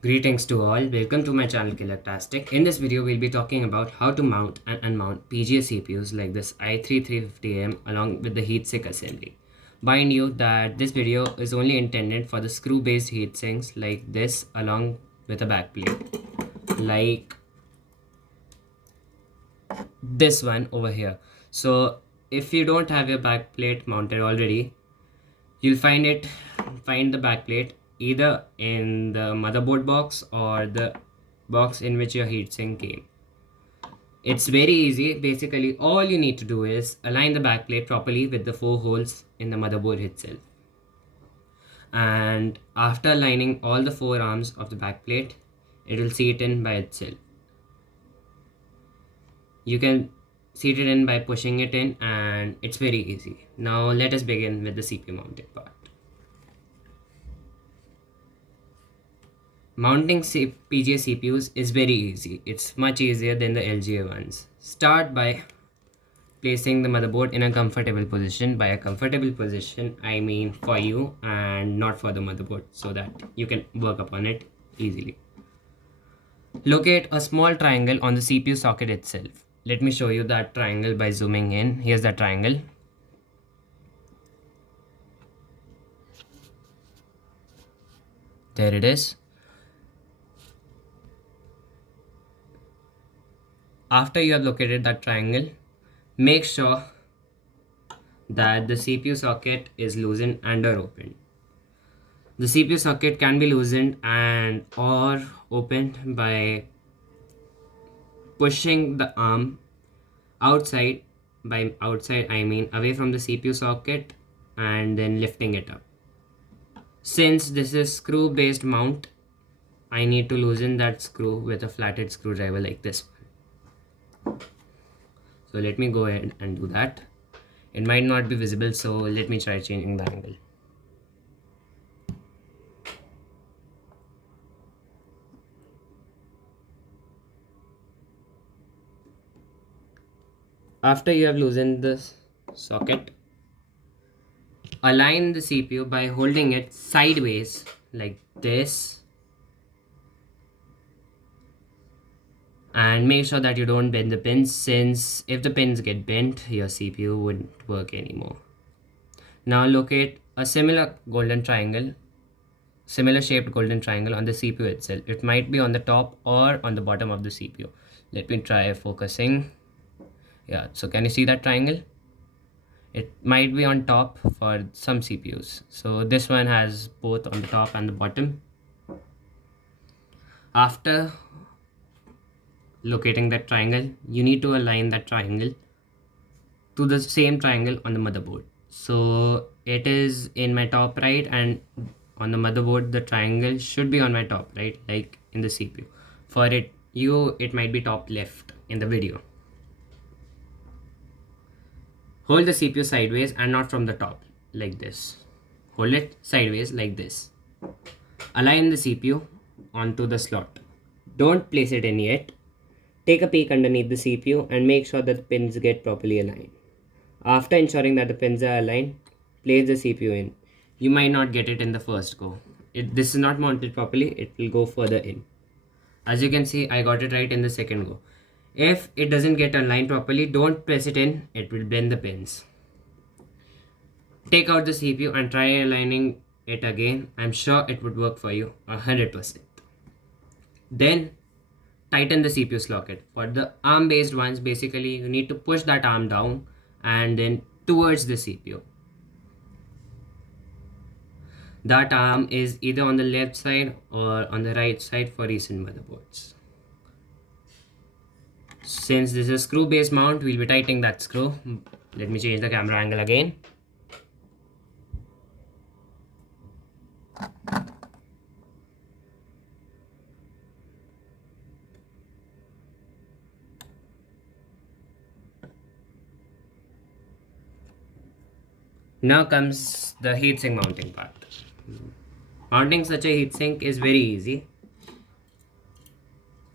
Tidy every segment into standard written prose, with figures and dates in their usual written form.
Greetings to all, welcome to my channel Killertastic. In this video, we'll be talking about how to mount and unmount PGA CPUs like this i3-350M along with the heatsink assembly. Mind you that this video is only intended for the screw-based heatsinks like this along with a backplate, like this one over here. So if you don't have your backplate mounted already, you'll find the backplate either in the motherboard box or the box in which your heatsink came. It's very easy. Basically, all you need to do is align the backplate properly with the four holes in the motherboard itself. And after aligning all the four arms of the backplate, it will seat in by itself. You can seat it in by pushing it in, and it's very easy. Now let us begin with the CPU mounting part. Mounting PGA CPUs is very easy. It's much easier than the LGA ones. Start by placing the motherboard in a comfortable position. By a comfortable position, I mean for you and not for the motherboard, so that you can work upon it easily. Locate a small triangle on the CPU socket itself. Let me show you that triangle by zooming in. Here's the triangle. There it is. After you have located that triangle, make sure that the CPU socket is loosened and or opened. The CPU socket can be loosened and or opened by pushing the arm outside. By outside, I mean away from the CPU socket and then lifting it up. Since this is screw based mount, I need to loosen that screw with a flathead screwdriver like this one. So let me go ahead and do that. It might not be visible, so let me try changing the angle. After you have loosened the socket, align the CPU by holding it sideways like this, and make sure that you don't bend the pins, since if the pins get bent, your CPU wouldn't work anymore. Now locate a similar shaped golden triangle on the CPU itself. It might be on the top or on the bottom of the CPU. Let me try focusing. Yeah, so can you see that triangle? It might be on top for some CPUs. So this one has both on the top and the bottom. After locating that triangle, you need to align that triangle to the same triangle on the motherboard. So it is in my top right, and on the motherboard the triangle should be on my top right, like in the CPU. For it might be top left in the video. Hold the CPU sideways and not from the top, like this. Hold it sideways like this. Align the CPU onto the slot. Don't place it in yet. Take a peek underneath the CPU and make sure that the pins get properly aligned. After ensuring that the pins are aligned, place the CPU in. You might not get it in the first go. This is not mounted properly, it will go further in. As you can see, I got it right in the second go. If it doesn't get aligned properly, don't press it in, it will bend the pins. Take out the CPU and try aligning it again. I'm sure it would work for you 100%. Then tighten the CPU socket. For the arm based ones, basically you need to push that arm down and then towards the CPU. That arm is either on the left side or on the right side for recent motherboards. Since this is screw based mount, we'll be tightening that screw. Let me change the camera angle again. Now comes the heatsink mounting part. Mounting such a heatsink is very easy.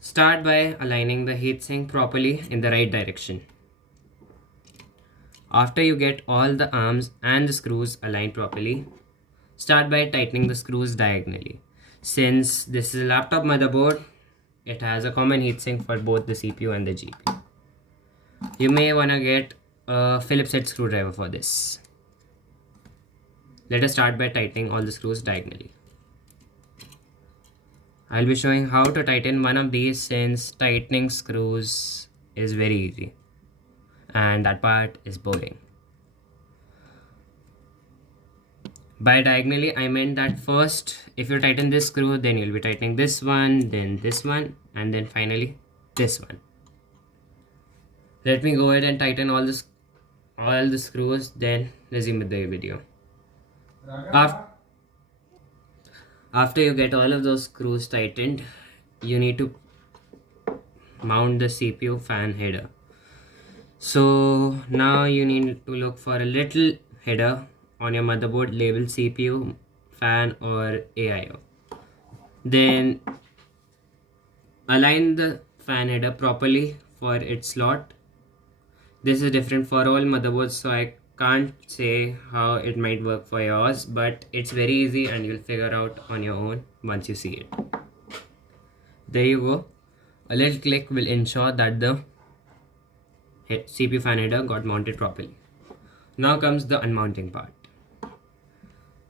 Start by aligning the heatsink properly in the right direction. After you get all the arms and the screws aligned properly, start by tightening the screws diagonally. Since this is a laptop motherboard, it has a common heatsink for both the CPU and the GPU. You may wanna get a Phillips head screwdriver for this. Let us start by tightening all the screws diagonally. I'll be showing how to tighten one of these since tightening screws is very easy and that part is boring. By diagonally, I meant that first, if you tighten this screw, then you'll be tightening this one, then this one, and then finally this one. Let me go ahead and tighten all the screws, then resume with the video. After you get all of those screws tightened, you need to mount the CPU fan header. So now you need to look for a little header on your motherboard labeled CPU, fan or AIO. Then align the fan header properly for its slot. This is different for all motherboards, so I can't say how it might work for yours, but it's very easy and you'll figure out on your own once you see it. There you go. A little click will ensure that the CPU fan header got mounted properly. Now comes the unmounting part.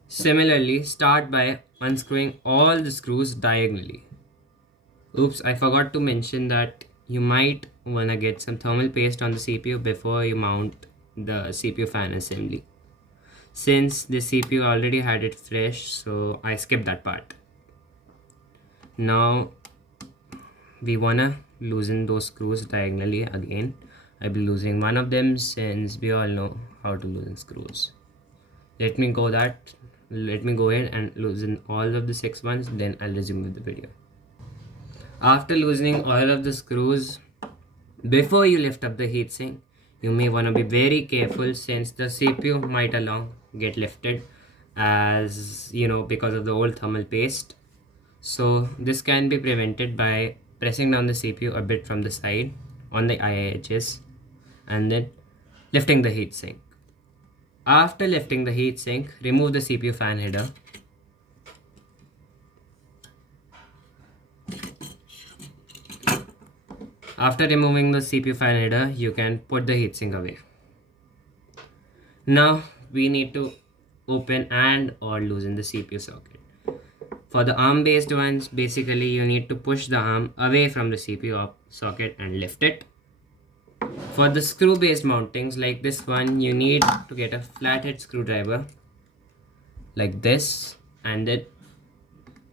Similarly, start by unscrewing all the screws diagonally. Oops, I forgot to mention that you might wanna get some thermal paste on the CPU before you mount the CPU fan assembly. Since the CPU already had it fresh, so I skipped that part. Now we wanna loosen those screws diagonally again. I'll be losing one of them since we all know how to loosen screws. Let me go ahead and loosen all of the 6 ones, then I'll resume with the video. After loosening all of the screws, before you lift up the heatsink, you may want to be very careful since the CPU might get lifted, as you know, because of the old thermal paste. So this can be prevented by pressing down the CPU a bit from the side on the IIHs and then lifting the heatsink. After lifting the heatsink, remove the CPU fan header. After removing the CPU fan header, you can put the heatsink away. Now we need to open and or loosen the CPU socket. For the ARM based ones, basically you need to push the arm away from the CPU socket and lift it. For the screw based mountings like this one, you need to get a flathead screwdriver like this and then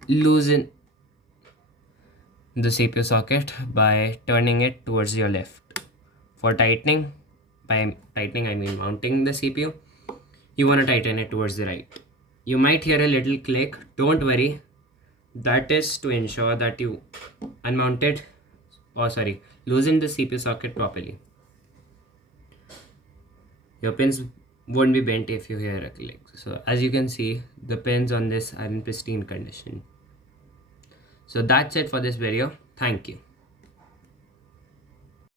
loosen the CPU socket by turning it towards your left. For tightening, by tightening I mean mounting the CPU, you want to tighten it towards the right. You might hear a little click, don't worry, that is to ensure that you loosen the CPU socket properly. Your pins won't be bent if you hear a click. So as you can see, the pins on this are in pristine condition. So that's it for this video. Thank you.